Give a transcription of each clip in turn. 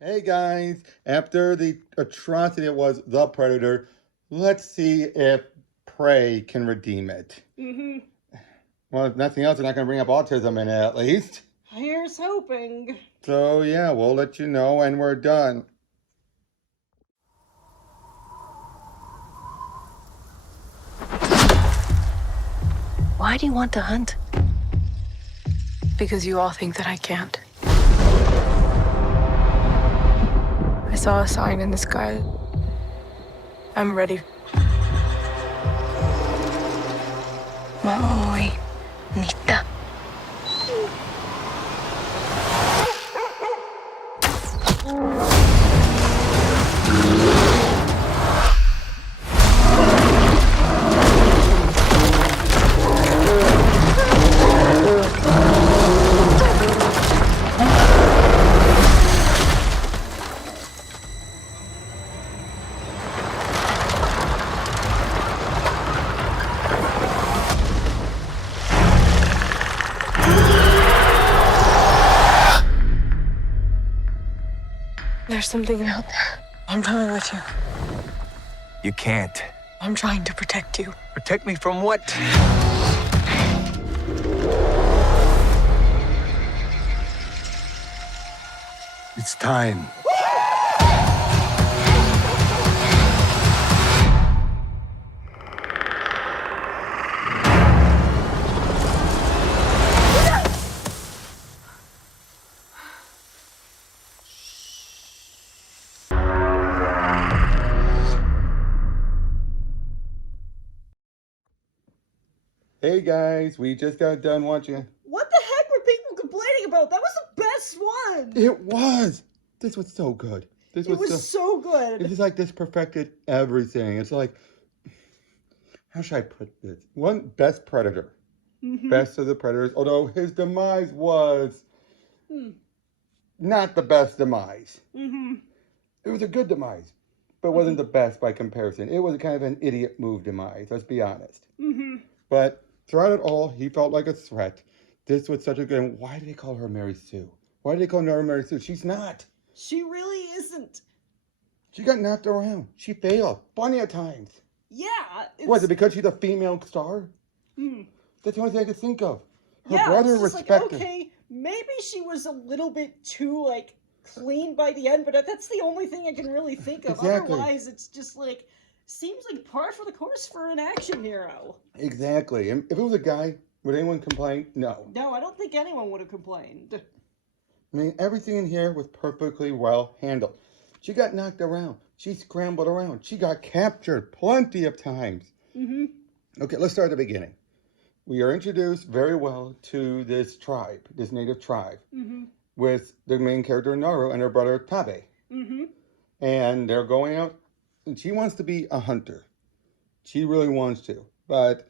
Hey guys, after the atrocity it was The Predator, let's see if Prey can redeem it. Mm-hmm. Well, if nothing else, they're not going to bring up autism in it at least. Here's hoping. So yeah, we'll let you know when we're done. Why do you want to hunt? Because you all think that I can't. I saw a sign in the sky. I'm ready. Maui, Nita. There's something out there. I'm coming with you. You can't. I'm trying to protect you. Protect me from what? It's time. Hey guys, we just got done watching. What the heck were people complaining about? That was the best one. It was! This was so good. This It was so good. It's just like this perfected everything. It's like, how should I put this? One, best Predator. Mm-hmm. Best of the Predators, although his demise was not the best demise. Mm-hmm. It was a good demise, but wasn't the best by comparison. It was kind of an idiot move demise, let's be honest. Mm-hmm. But throughout it all, he felt like a threat. This was such a good... And why did they call her Mary Sue? Why did they call Naru Mary Sue? She's not. She really isn't. She got knocked around. She failed plenty of times. Yeah. Was it because she's a female star? Hmm. That's the only thing I could think of. Her Yeah, brother it's just respected like, okay, maybe she was a little bit too, like, clean by the end, but that's the only thing I can really think of. Exactly. Otherwise, it's just, like, seems like par for the course for an action hero. Exactly. And if it was a guy, would anyone complain? No. No, I don't think anyone would have complained. I mean, everything in here was perfectly well handled. She got knocked around. She scrambled around. She got captured plenty of times. Mm-hmm. Okay, let's start at the beginning. We are introduced very well to this tribe, this native tribe, with the main character Naru and her brother Tabe. Mm-hmm. And they're going out, and she wants to be a hunter. She really wants to, but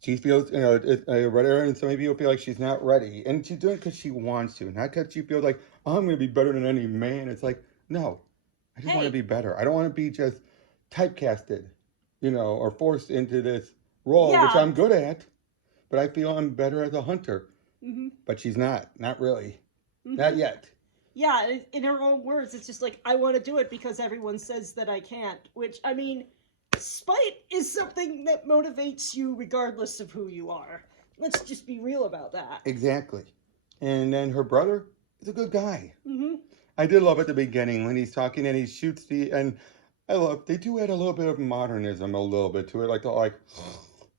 she feels, you know, I read her, and some people feel like she's not ready. And she's doing it because she wants to, not because she feels like, oh, I'm going to be better than any man. It's like, no, I just want to be better. I don't want to be just typecasted, you know, or forced into this role, which I'm good at. But I feel I'm better as a hunter. Mm-hmm. But she's not really. Not yet. Yeah, in her own words, it's just like, I want to do it because everyone says that I can't. Which, I mean, spite is something that motivates you regardless of who you are. Let's just be real about that. Exactly. And then her brother is a good guy. Mm-hmm. I did love at the beginning when he's talking and he shoots and I love, they do add a little bit of modernism a little bit to it. Like,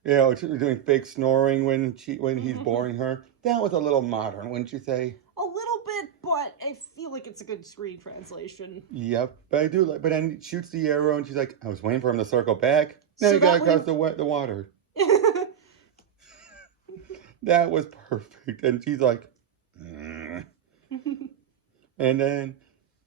you know, doing fake snoring when he's boring her. That was a little modern, wouldn't you say? A little bit, but I feel like it's a good screen translation. Yep, but I do like. But then he shoots the arrow, and she's like, "I was waiting for him to circle back." Now you gotta cross the water. That was perfect, and she's like, and then,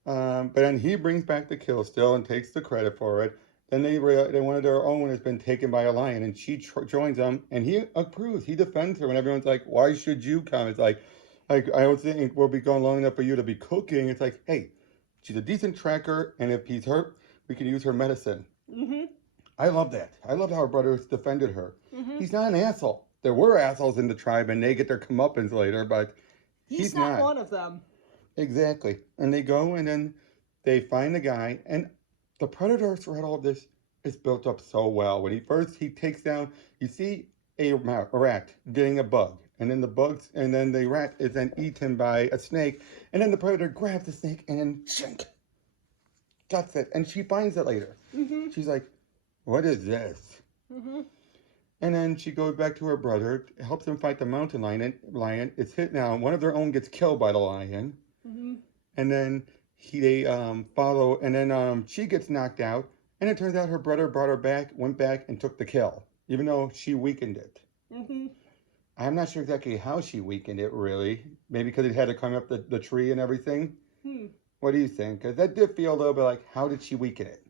but then he brings back the kill still and takes the credit for it. Then they one of their own has been taken by a lion, and she joins them, and he approves. He defends her when everyone's like, "Why should you come?" It's like I don't think we'll be going long enough for you to be cooking. It's like, hey, she's a decent tracker, and if he's hurt, we can use her medicine. I love that. I love how her brother defended her. He's not an asshole. There were assholes in the tribe, and they get their comeuppance later, but he's not one of them. Exactly. And they go, and then they find the guy, and the predator throughout all of this is built up so well. When he takes down, you see a rat getting a bug, and then the rat is then eaten by a snake, and then the predator grabs the snake and then chink, guts it, and she finds it later. She's like, "What is this?" And then she goes back to her brother, helps him fight the mountain lion. It's hit now. One of their own gets killed by the lion. And then they follow, and then she gets knocked out. And it turns out her brother brought her back, went back, and took the kill, even though she weakened it. I'm not sure exactly how she weakened it, really. Maybe because it had to climb up the tree and everything. What do you think? Because that did feel a little bit like, how did she weaken it?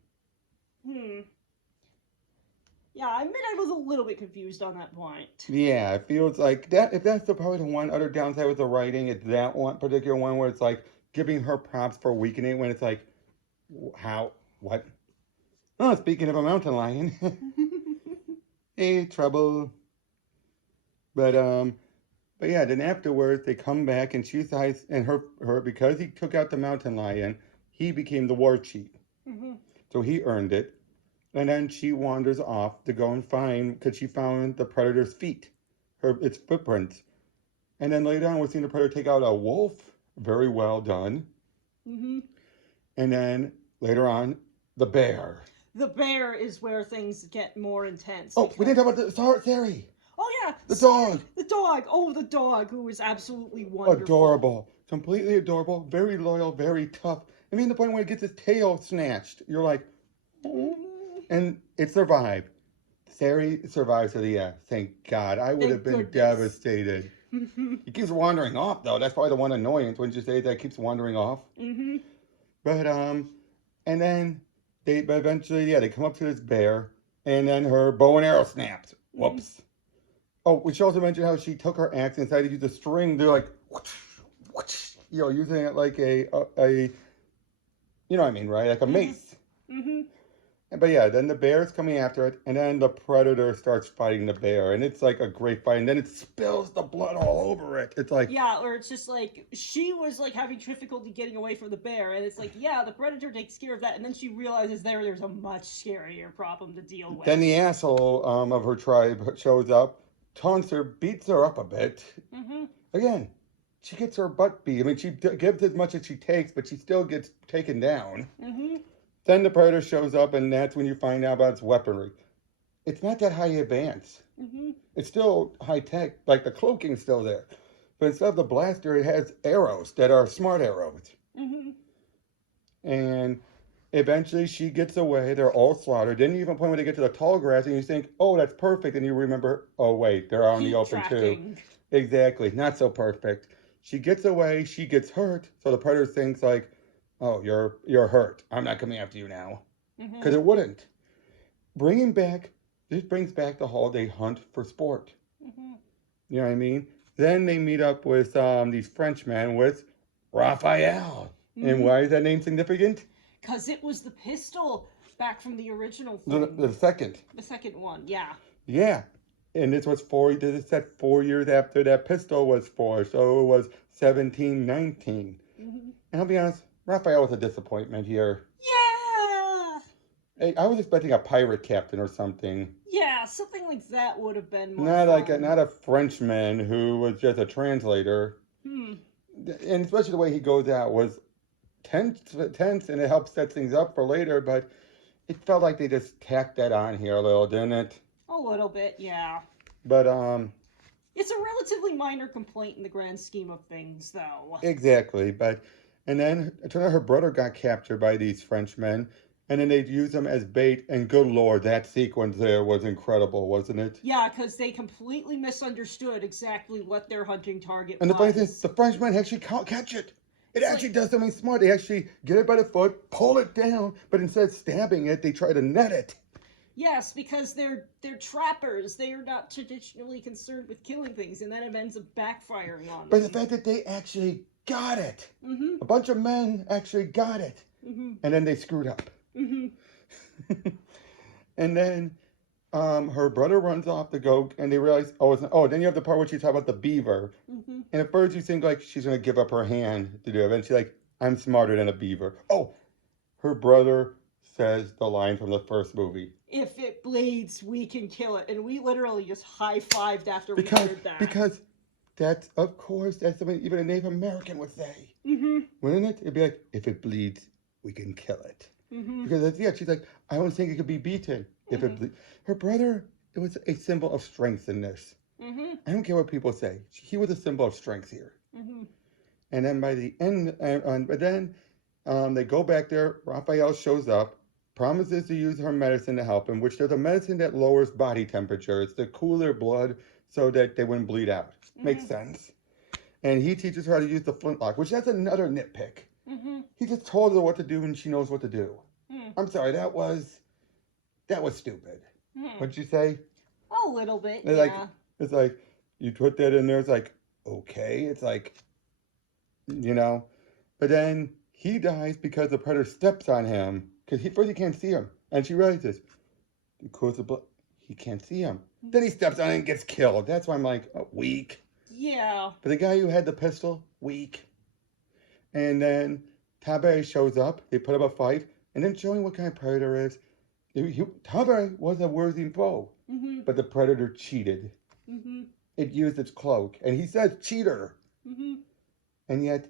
Yeah, I admit I was a little bit confused on that point. Yeah, it feels like that. If that's probably the one other downside with the writing, it's that one particular one where it's like giving her props for weakening when it's like, how, what? Oh, speaking of a mountain lion, hey, trouble. But yeah, then afterwards they come back and she decides, and her because he took out the mountain lion, he became the war chief. So he earned it. And then she wanders off to go and find, because she found the predator's feet, its footprints. And then later on, we're seeing the predator take out a wolf. Very well done. And then later on, the bear. The bear is where things get more intense. Oh, we didn't talk about the Sari. Oh, yeah. The dog. The dog. Oh, the dog, who is absolutely wonderful. Adorable. Completely adorable. Very loyal. Very tough. I mean, the point where he gets his tail snatched. You're like, oh. And it survived. Sari survives to the end. Thank God. I would have been devastated. He keeps wandering off, though. That's probably the one annoyance, wouldn't you say, that keeps wandering off? But, and then but eventually, yeah, they come up to this bear, and then her bow and arrow snaps. Whoops. Oh, we should also mention how she took her axe and decided to use the string. They're like, using it like a, you know what I mean, right? Like a mace. But yeah, then the bear's coming after it, and then the predator starts fighting the bear, and it's like a great fight, and then it spills the blood all over it. It's like... Yeah, or it's just like, she was like having difficulty getting away from the bear, and it's like, yeah, the predator takes care of that, and then she realizes there's a much scarier problem to deal with. Then the asshole of her tribe shows up, taunts her, beats her up a bit. Again, she gets her butt beat. I mean, she gives as much as she takes, but she still gets taken down. Then the predator shows up, and that's when you find out about its weaponry. It's not that high advanced. It's still high tech, like the cloaking's still there. But instead of the blaster, it has arrows that are smart arrows. And eventually she gets away. They're all slaughtered. Then you even point when they get to the tall grass, and you think, oh, that's perfect. And you remember, oh, wait, they're out in the open too. Exactly. Not so perfect. She gets away. She gets hurt. So the predator thinks like, oh, you're hurt. I'm not coming after you now. Because it wouldn't. This brings back the whole they hunt for sport. You know what I mean? Then they meet up with these Frenchmen with Raphael. And why is that name significant? Because it was the pistol back from the original thing. The second. The second one, yeah. Yeah. And this was 4 years after that pistol was for. So it was 1719. And I'll be honest, Raphael was a disappointment here. Yeah! Hey, I was expecting a pirate captain or something. Yeah, something like that would have been more not a Frenchman who was just a translator. And especially the way he goes out was tense, and it helps set things up for later, but it felt like they just tacked that on here a little, didn't it? A little bit, yeah. But, it's a relatively minor complaint in the grand scheme of things, though. Exactly, and then it turned out her brother got captured by these Frenchmen, and then they'd use them as bait, and good lord, that sequence there was incredible, wasn't it? Yeah, because they completely misunderstood exactly what their hunting target was. And the funny thing is, the Frenchmen actually can't catch it. It actually does something smart. They actually get it by the foot, pull it down, but instead of stabbing it, they try to net it. Yes, because they're trappers. They are not traditionally concerned with killing things, and then it ends up backfiring on them. But the fact that they actually got it. A bunch of men actually got it. And then they screwed up. And then her brother runs off to go, and they realize, then you have the part where she talks about the beaver. And at first you think like she's going to give up her hand to do it. And she's like, I'm smarter than a beaver. Oh, her brother says the line from the first movie. If it bleeds, we can kill it. And we literally just high-fived after we heard that. Because that's, of course, that's something even a Native American would say. Mm-hmm. Wouldn't it? It'd be like, if it bleeds, we can kill it. Mm-hmm. Because, yeah, she's like, I don't think it could be beaten. If it bleeds. Her brother, it was a symbol of strength in this. Mm-hmm. I don't care what people say. He was a symbol of strength here. Mm-hmm. And then by the end, but then they go back there. Raphael shows up, promises to use her medicine to help him, which there's a medicine that lowers body temperature. It's to cool their blood so that they wouldn't bleed out. Makes sense. And he teaches her how to use the flintlock, which that's another nitpick. Mm-hmm. He just told her what to do and she knows what to do. I'm sorry, that was stupid. What'd you say? A little bit, It's like, you put that in there, it's like, okay. It's like, you know. But then he dies because the predator steps on him. Because first he can't see him. And she realizes, because he can't see him. Then he steps on it and gets killed. That's why I'm like, oh, weak. Yeah. But the guy who had the pistol, weak. And then Tabe shows up. They put up a fight. And then showing what kind of predator is. Tabe was a worthy foe. Mm-hmm. But the predator cheated. Mm-hmm. It used its cloak. And he says, cheater. Mm-hmm. And yet,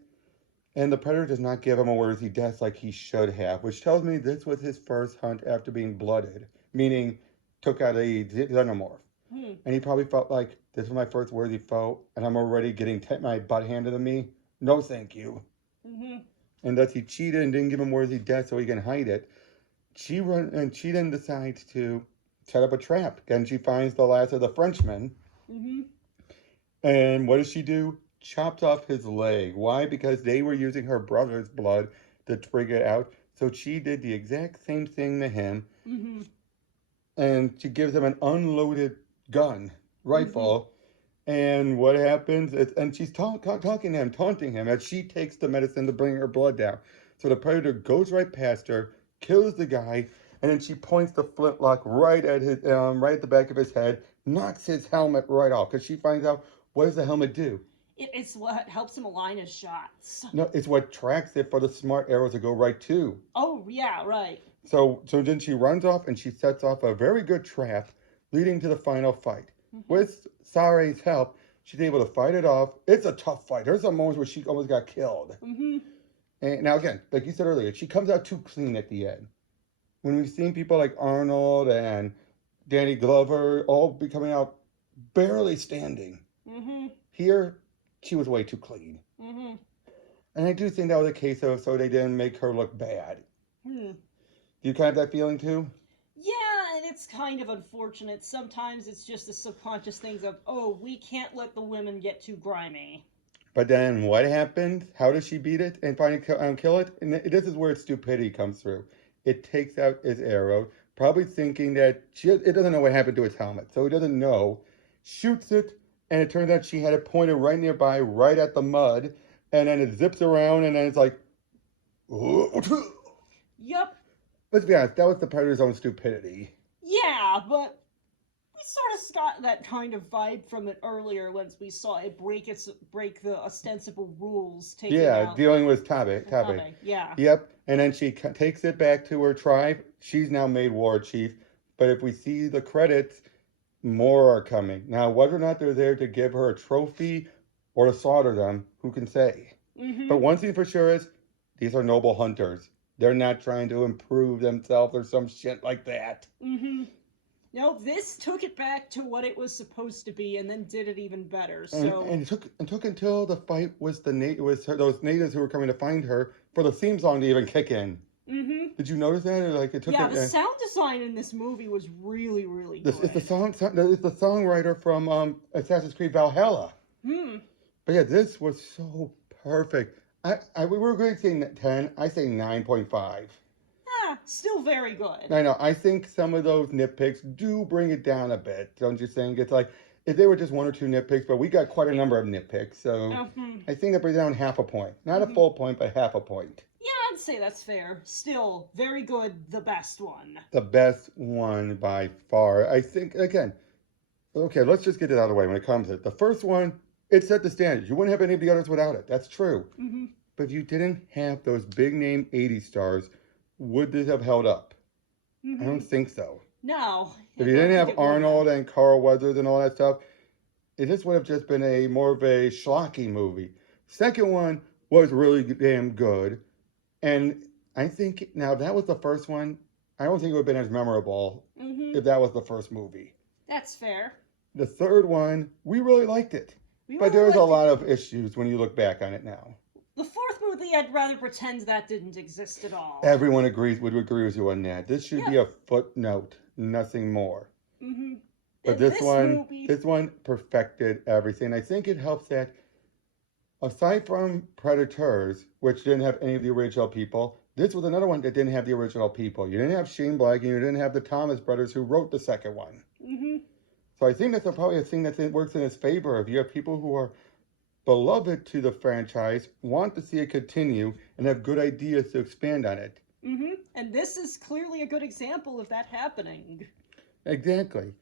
and the predator does not give him a worthy death like he should have. Which tells me this was his first hunt after being blooded. Meaning, took out a xenomorph. And he probably felt like, this is my first worthy foe, and I'm already getting my butt handed to me. No, thank you. And thus he cheated and didn't give him worthy death so he can hide it. She then decides to set up a trap. And she finds the last of the Frenchmen. And what does she do? Chops off his leg. Why? Because they were using her brother's blood to bring it out. So she did the exact same thing to him. And she gives him an unloaded gun, rifle. And what happens is, and she's talking to him, taunting him as she takes the medicine to bring her blood down. So the predator goes right past her, kills the guy, and then she points the flintlock right at his, right at the back of his head, knocks his helmet right off. Because she finds out, what does the helmet do? It's what helps him align his shots. No, it's what tracks it for the smart arrows to go right to. Oh, yeah, right. So then she runs off and she sets off a very good trap leading to the final fight. With Sare's help, she's able to fight it off. It's a tough fight. There's some moments where she almost got killed. And now again, like you said earlier, she comes out too clean at the end. When we've seen people like Arnold and Danny Glover all be coming out barely standing. Here, she was way too clean. And I do think that was a case of so they didn't make her look bad. Do you kind of have that feeling too? Yeah, and it's kind of unfortunate. Sometimes it's just the subconscious things of, oh, we can't let the women get too grimy. But then what happens? How does she beat it and finally kill it? And this is where its stupidity comes through. It takes out its arrow, probably thinking that it doesn't know what happened to its helmet. So it doesn't know. Shoots it, and it turns out she had it pointed right nearby, right at the mud. And then it zips around, and then it's like... Yup. Let's be honest, that was the predator's own stupidity. Yeah, but we sort of got that kind of vibe from it earlier once we saw it break the ostensible rules. Dealing with Tabe. Yeah. Yep, and then she takes it back to her tribe. She's now made war chief. But if we see the credits, more are coming. Now, whether or not they're there to give her a trophy or to slaughter them, who can say? But one thing for sure is, these are noble hunters. They're not trying to improve themselves or some shit like that. No, this took it back to what it was supposed to be, and then did it even better. And it took until the fight was those natives who were coming to find her for the theme song to even kick in. Did you notice that? The sound design in this movie was really, really good. It's the songwriter from Assassin's Creed Valhalla. But yeah, this was so perfect. We were going to say 10. I say 9.5. Still very good. I know. I think some of those nitpicks do bring it down a bit. Don't you think? It's like, if they were just one or two nitpicks, but we got quite a number of nitpicks. So I think that brings down half a point. Not a full point, but half a point. Yeah, I'd say that's fair. Still, very good. The best one. The best one by far. I think, again, okay, let's just get it out of the way when it comes to it. The first one, it set the standards. You wouldn't have any of the others without it. That's true. But if you didn't have those big name 80 stars would this have held up? I don't think so. No. If I you don't didn't think have it would Arnold and Carl Weathers and all that stuff, it just would have just been a more of a schlocky movie. Second one was really damn good. And I think now that was the first one. I don't think it would have been as memorable if that was the first movie. That's fair. The third one, we really liked it. We But really there's a liked lot of issues when you look back on it now. The fourth movie, I'd rather pretend that didn't exist at all. Everyone would agree with you on that. This should be a footnote, nothing more. But And this movie... one perfected everything. I think it helps that aside from Predators, which didn't have any of the original people, this was another one that didn't have the original people. You didn't have Shane Black and you didn't have the Thomas brothers who wrote the second one. So I think that's probably a thing that works in his favor. If you have people who are beloved to the franchise, want to see it continue, and have good ideas to expand on it. And this is clearly a good example of that happening. Exactly.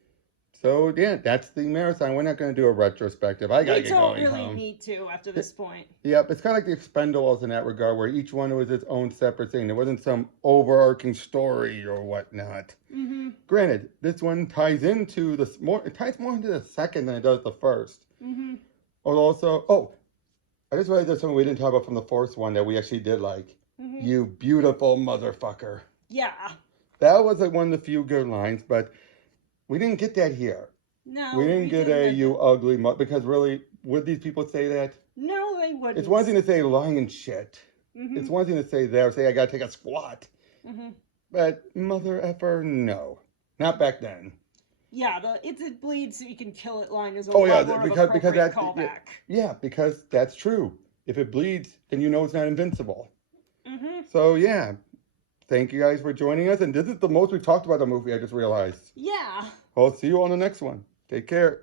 So yeah, that's the marathon. We're not going to do a retrospective. I gotta get going We don't really home. need to after this point. Yep, it's kind of like the Expendables in that regard, where each one was its own separate thing. There wasn't some overarching story or whatnot. Granted, this one ties into it ties more into the second than it does the first. Also, I just realized there's something we didn't talk about from the first one that we actually did like. You beautiful motherfucker. Yeah. That was like one of the few good lines, but we didn't get that here. No. We didn't get a you ugly because really, would these people say that? No, they wouldn't. It's one thing to say lying shit. It's one thing to say that or say I gotta take a squat. But mother effer, no. Not back then. Yeah, the "if it bleeds, you can kill it" line is a Oh yeah, lot more because of appropriate that's callback. yeah, because that's true. If it bleeds, then you know it's not invincible. So yeah, thank you guys for joining us. And this is the most we've talked about the movie, I just realized. Yeah. I'll see you on the next one. Take care.